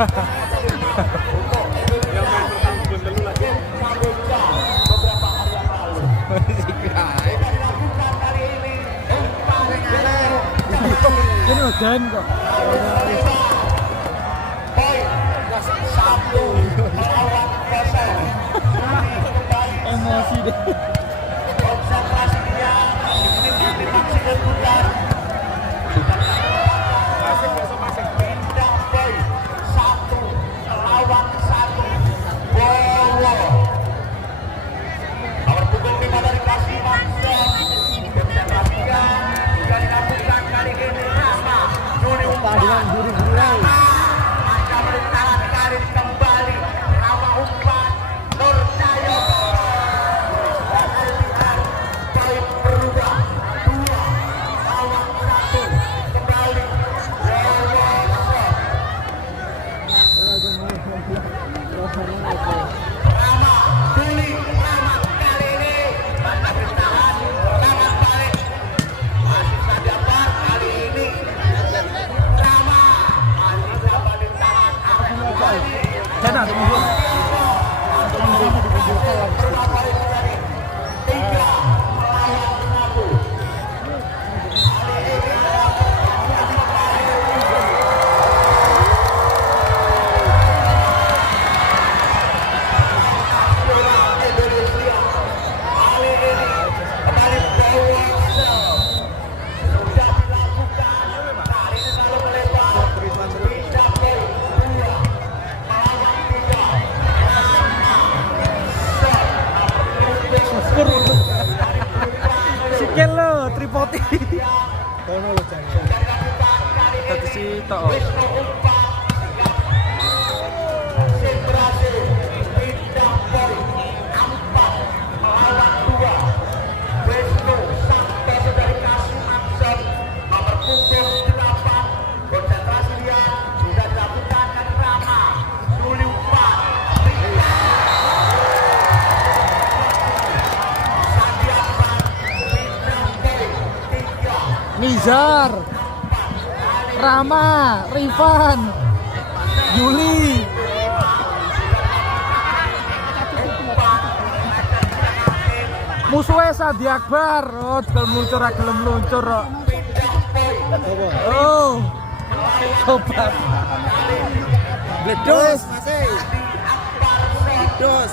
Ini udan kok. Emosi deh. Sikil lo, tripoti. Kono lo jangan. Tadi si tok. Nizar, Rama, Rifan, Yuli. Musuhnya Sadi Akbar. Oh, gelem meluncur kok. Oh. Sobat. Bledos, masih. Bledos.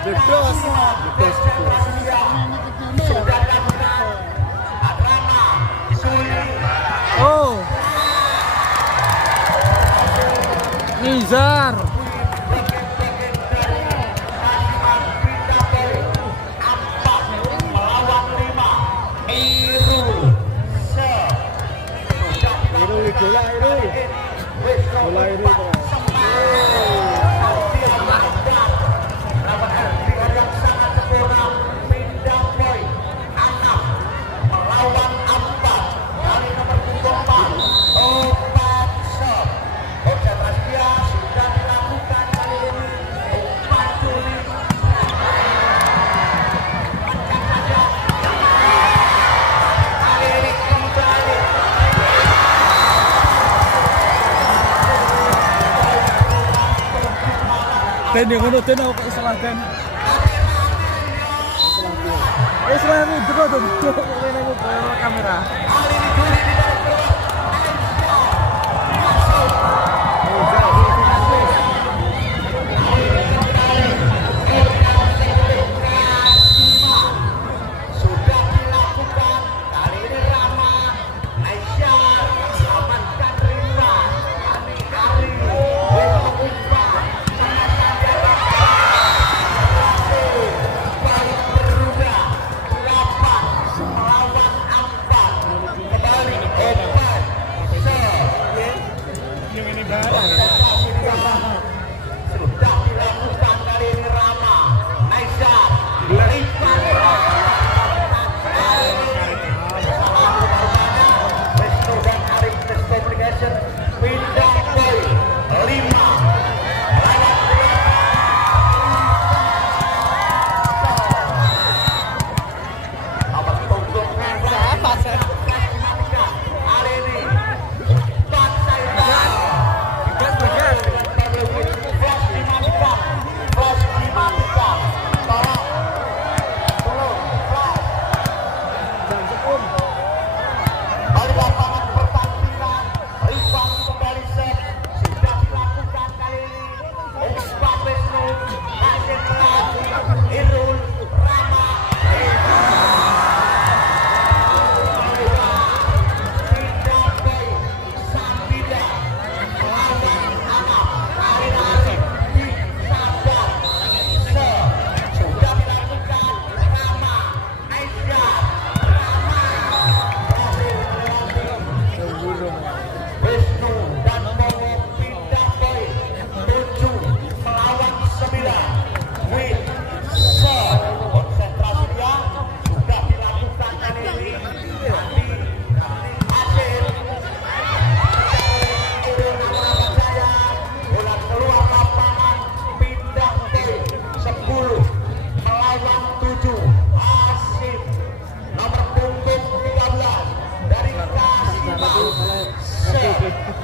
Bledos. Oh. Nizar. Dan yang ngono den apa istilah den? Istilah ini dulu kamera. Wisnu dan Bowo pindah poin 7 melawan 9. Win konsentrasi dia sudah dilakukan kali ini. Hasil bola keluar lapangan pindah poin 10 melawan 7. Hasil nomor punggung 13 dari Kasiman.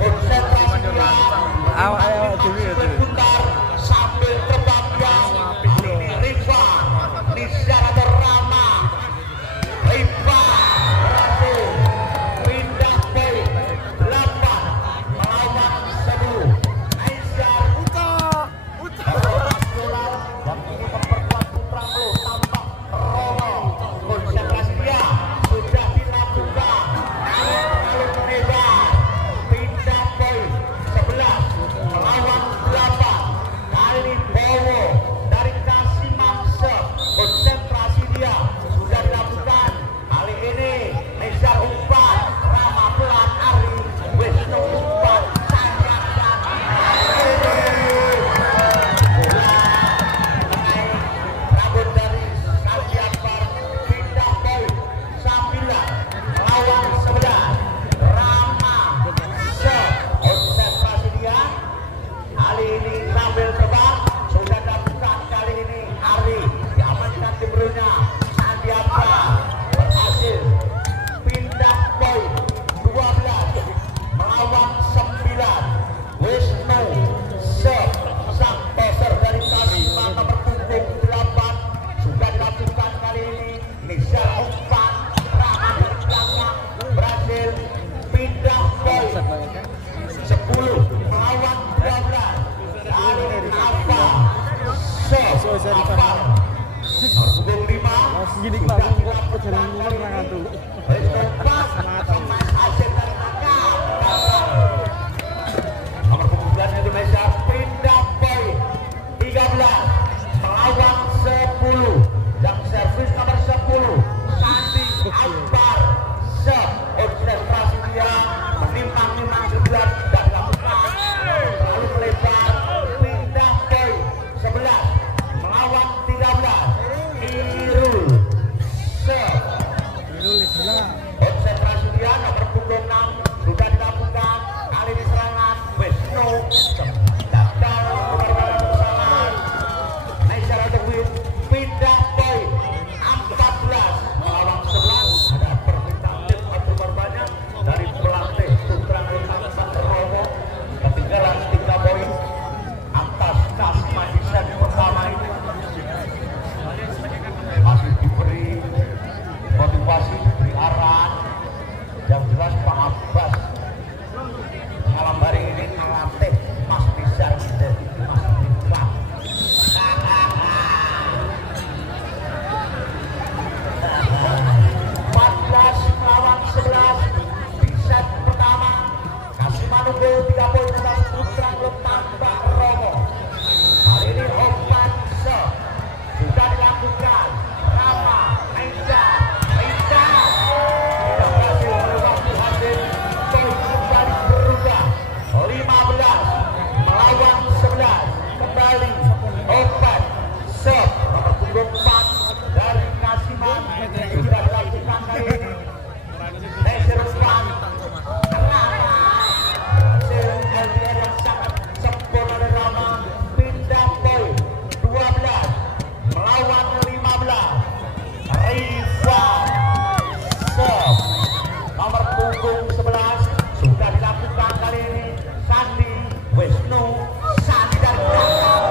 Konsentrasi dia berputar sambil terbang ini Riva Nisyara Rama. Riva berhasil pindah poin 8 melawan 10. Aisyah yang ini memperkuat putra Bro tampak Romo. Konsentrasi dia sudah dilakukan. Lalu lebar pindah poin 11 melawan 8. Kali Bowo dari Kasimangse. Konsentrasi dia sudah dilakukan. Kali ini Nezar umpan Rama Pelan Ari Wisnu umpan Sanjak dan bola naik rambut dari Saldi Akbar pindah poin 9 melawan 11. Rama konsentrasi dia kali ini sambil terbang sudah dilakukan. Kali ini Ari diamankan timnya. Sandi Akbar berhasil pindah poin 12 melawan 9. Wisnu sang toser dari Kasiman nomor punggung 8 sudah dilakukan. Kali ini Nizar umpan Rama dari belakang berhasil pindah poin 10 melawan 12. Kali ini apa? Apa? Punggung 5 Gini sudah Pak, dilakukan. perjalanan Kali ini ini tuh. pemain Aceh dari Makassar. Nomor 19 Indonesia pindah poin 13 melawan 10. Yang servis nomor 10 Sandi Akbar. Konsentrasi dia menimbang-nimbang juga dan dilakukan. Lalu melebar pindah poin 11 melawan 13. Irul konsentrasi dia nomor punggung 6 sudah dilakukan. Kali ini serangan Wisnu gagal kesalahan. Nezar Adewin pindah poin 14 melawan 11. Ada permintaan tim berubah banyak dari pelatih Putra Kalimantan Romo. Ketinggalan 3 poin atas Kasiman di set pertama ini. Masih diberi motivasi, diberi arahan yang jelas. Pak Abbas malam hari ini melatih Mas Nizar menjadi Mas Nizar. 14 melawan 11 di set pertama. Kasiman unggul 3 poin atas Putra Klub Tambak Romo. Kali ini umpan sudah dilakukan. Rama Aisyah tidak berhasil melewati hasil. Poin kembali berubah 15 melawan 11. Kembali umpan nomor punggung 4 dari Kasiman sudah dilakukan. Kali ini Nezar umpan Rama hasil LDR yang sangat sempurna dari Rama. Pindah poin 12 melawan 15. Riva nomor punggung 11 sudah dilakukan. Kali ini Sandi Wisnu Sandi dari belakang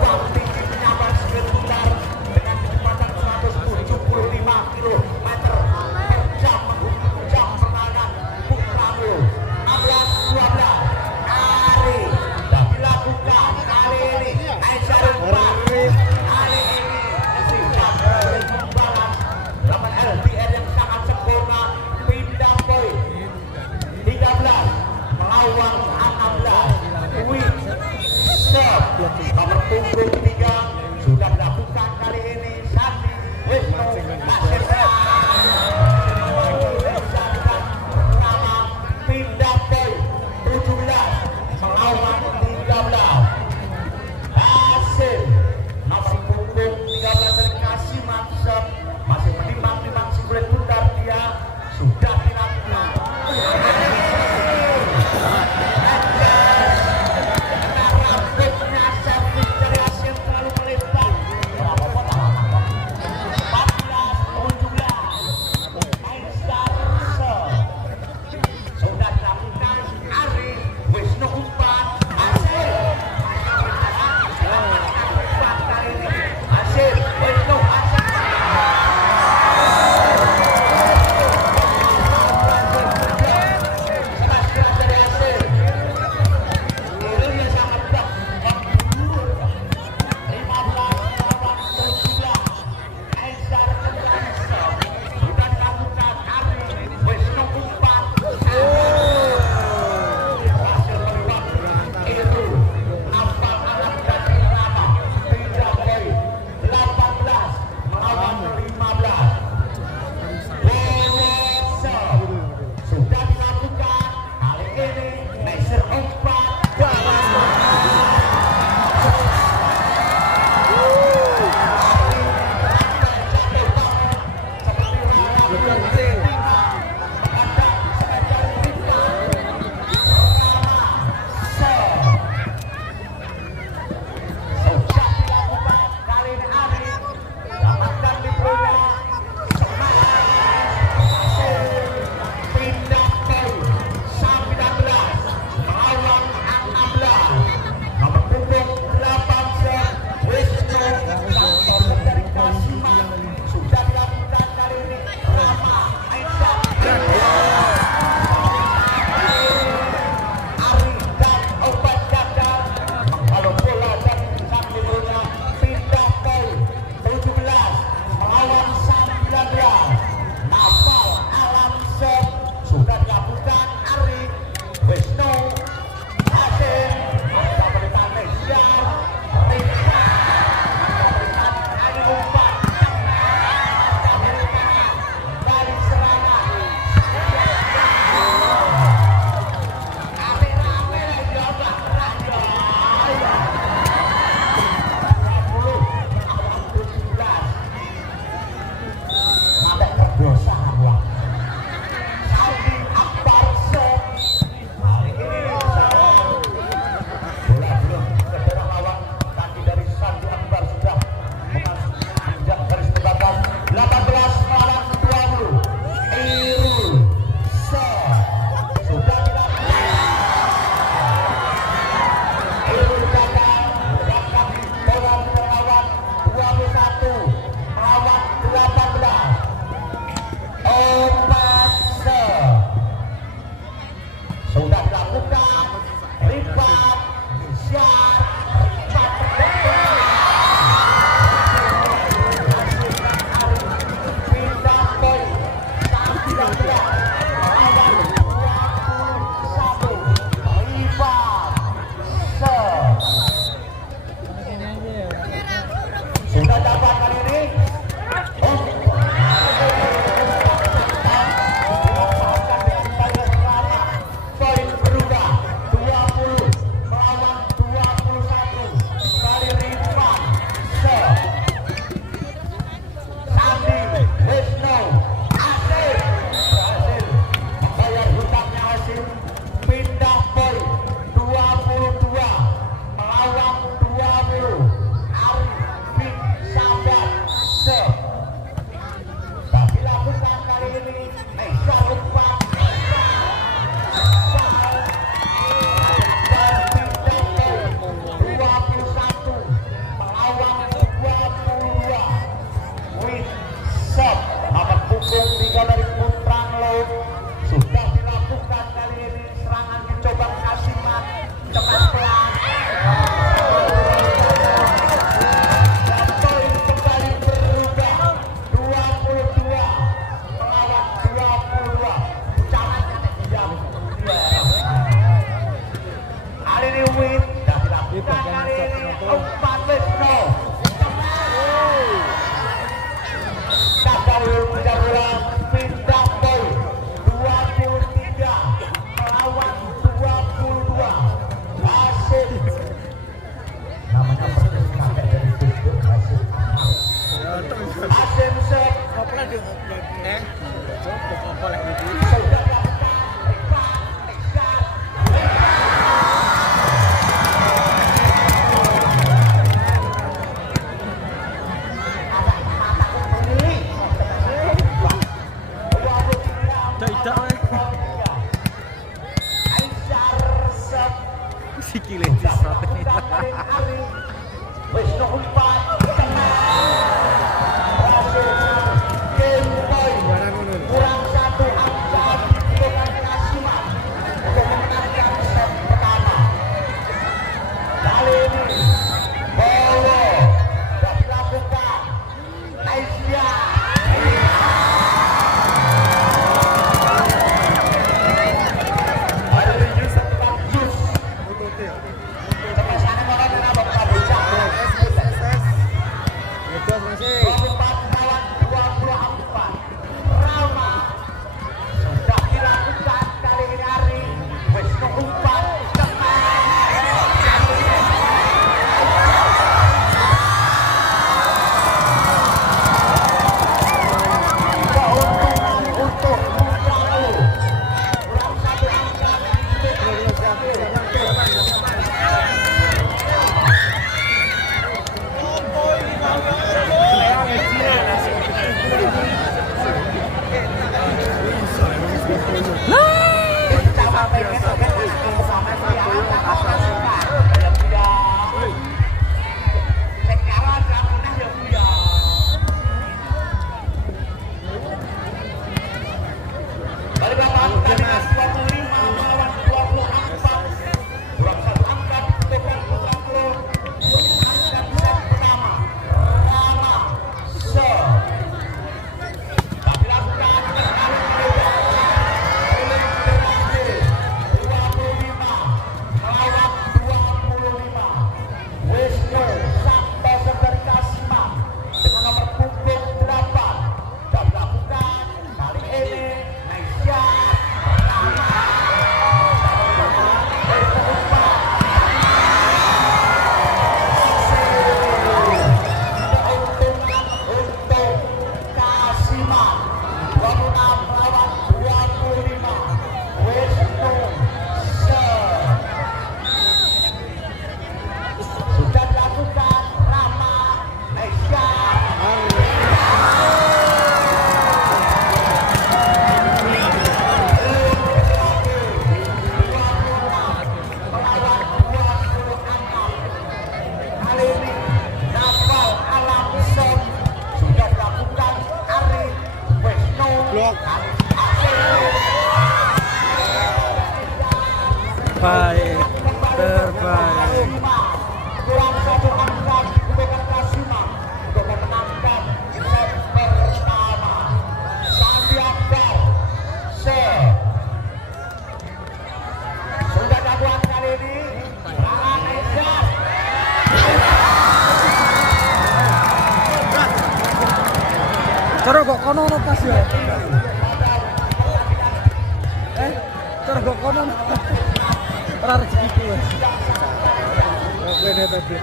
bang tinggi menyambar skill putar dengan kecepatan 175 km per jam menggunakan jam pertahanan Putra Bro. 16-12 Ari sudah dilakukan. Kali ini Aisyah umpan. Kali ini Sifat membalas dapat LDR yang sangat sempurna. Pindah poin 13 melawan 16. Win nomor punggung 3 sudah dilakukan. Kali ini Sandi Wisnu Nasir pertama pindah poin Sikile disot. Wisnu umpat game point kurang satu angka dengan Kasiman untuk memenangkan set pertama. Kali ini Bowo sudah dilakukan Aisyah Baik, terbaik. kurang satu angka untuk Kasiman untuk memenangkan set pertama. Sandiaga sudah dakwaan kali ini Rara Cara kok kono tas ya? Cara kok kono. Ora rezeki wes. Oke, nek tablet.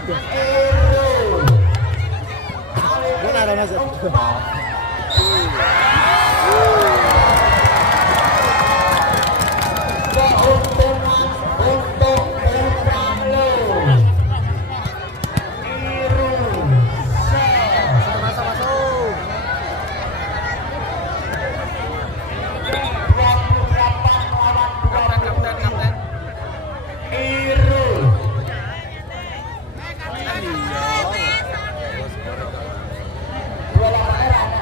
Mana ada Mas? Keuntungan untuk Utanglo Iru Masuk. 28 lawan 20. Iru dua lawan merah.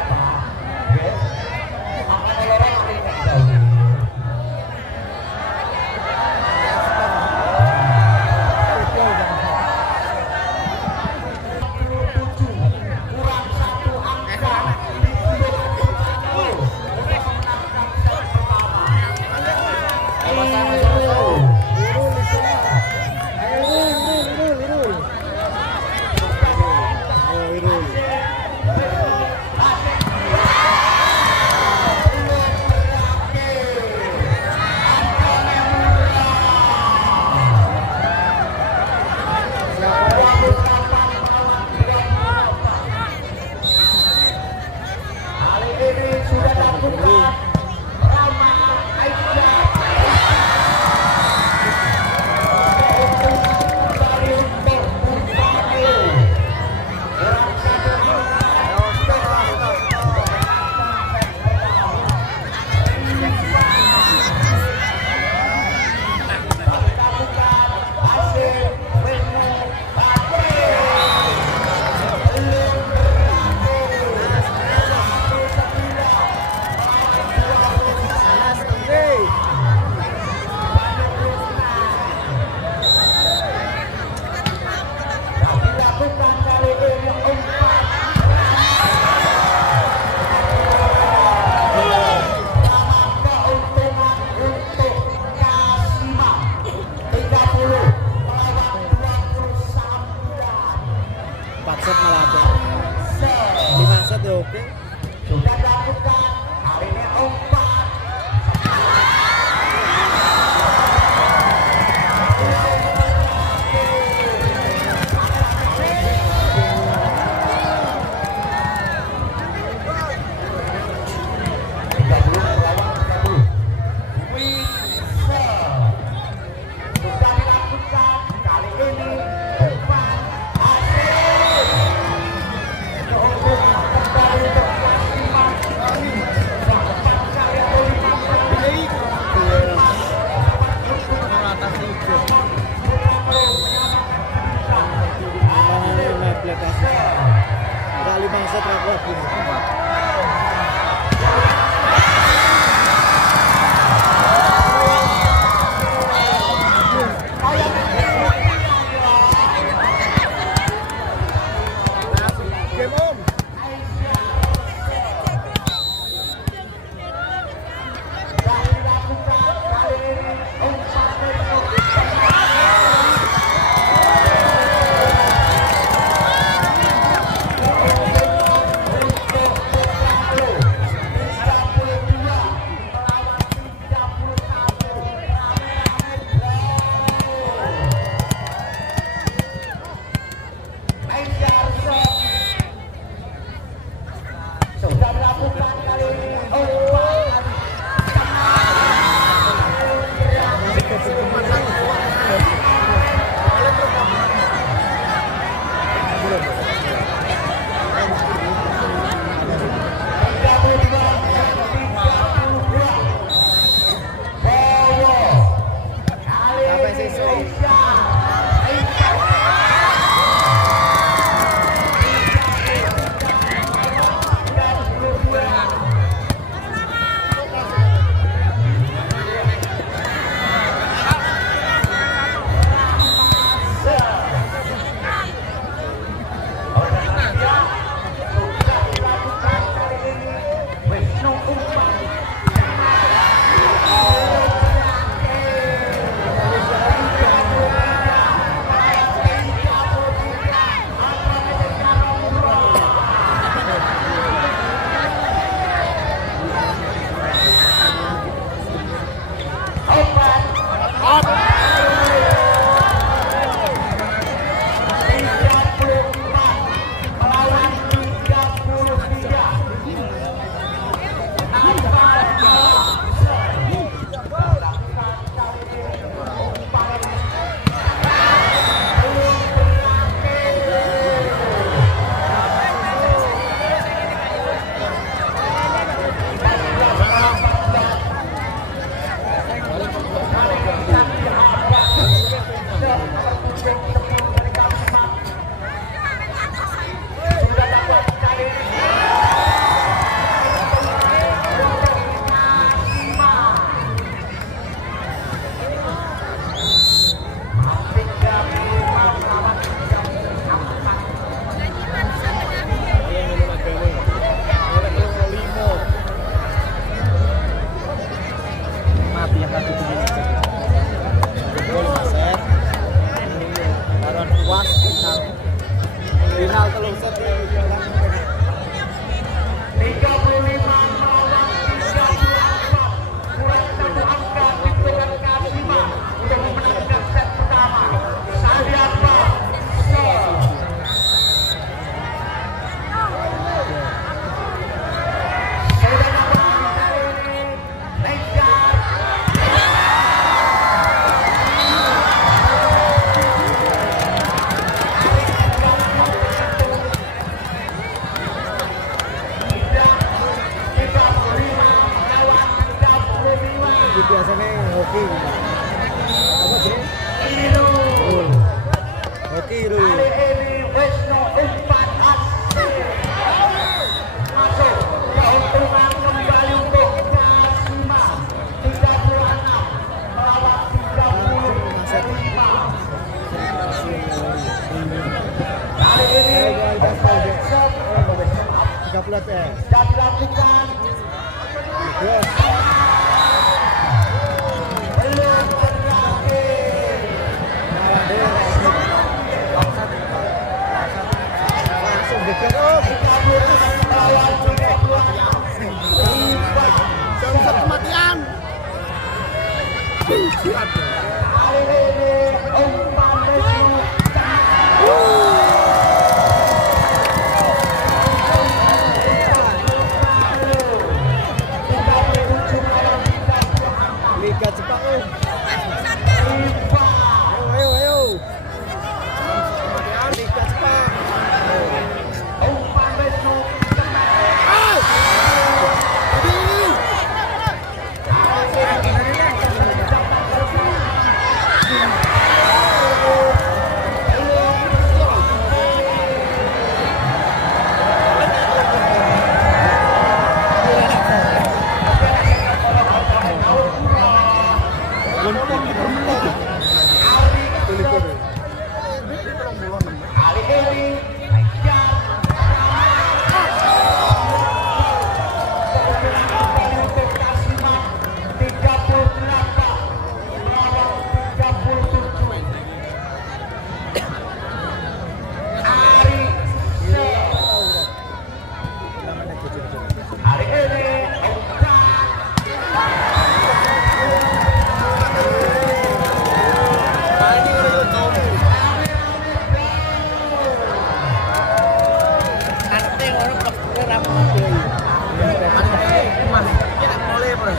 Mati yang satu gol Mas set. Taruhan puas final. Final telur set. 35 biasanya hoki apa sih? Hoki dulu. Kali ini Wisnu umpan asik masuk, keuntungan kembali untuk Kasima 36 melawan 35. Kali ini 13 ya. sudah dilakukan belum berakhir. Langsung dekat. Oh, Jam kematian. Kali ini umpan Wisnu Liga Jepang. Ayo, ayo. Liga Jepang. umpan Wisnu kali ini untuk Kasima 38 melawan 37. Ari hari ini Mas, ya boleh, Bro.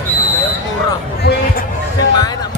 Kurang. Main